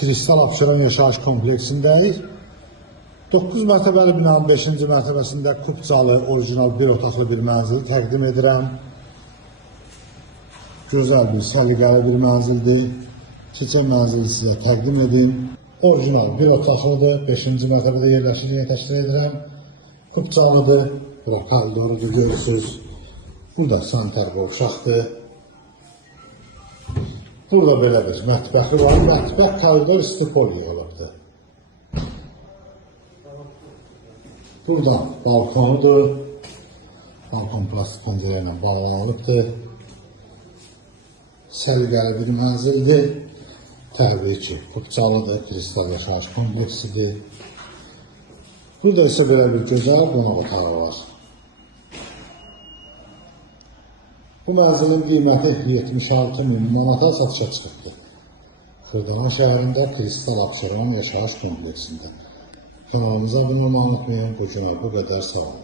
Kristal Abşeron yaşayış kompleksindəyik. 9 mərtəbəli binanın 5-ci mərtəbəsində Kupçalı orijinal bir otaqlı bir mənzili təqdim edirəm. Gözəl bir, səliqəli bir mənzildir. Keçən mənzili sizə təqdim edim. Orijinal bir otaqlıdır. 5-ci mərtəbədə yerləşikliyi təşkil edirəm. Kupçalıdır. Bura koridorudur, görürsünüz. Burada sanitar qovşaqdır. Burada belə bir mətbəxi var. Mətbəx koridor istipol yığılıbdır. Buradan balkonudur. Balkon plastik pəncərə ilə bağlanılıbdır. Səliqəli bir mənzildir. Təbii ki, Kupçalıdır, Kristal yaşayış kompleksidir. Burada isə belə bir gözəl qonaq otağı var. Bu mənzilin qiyməti 76.000 manata satışa çıxıbdır. Xırdalan şəhərində Kristal Abşeron yaşayış kompleksində. Kanalımıza abunə olmayı unutmayın. Bu günə bu qədər, sağ olun.